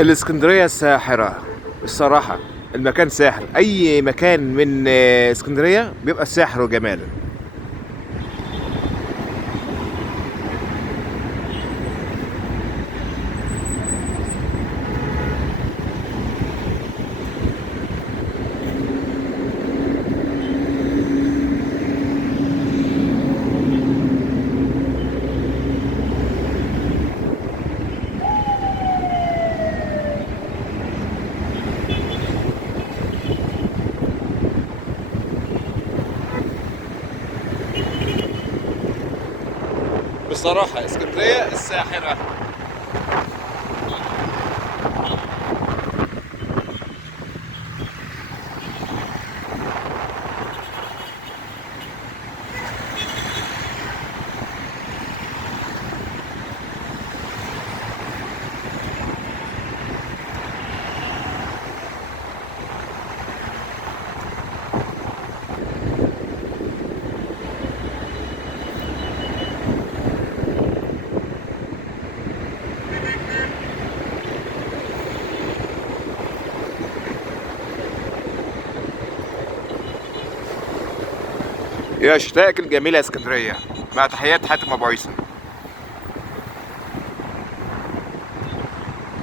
الاسكندرية ساحرة الصراحة. المكان ساحر، أي مكان من اسكندرية بيبقى ساحر وجمال. بصراحة اسكندرية الساحرة. يا شتائك الجميلة يا اسكندرية، مع تحيات حاتم أبو عيسى.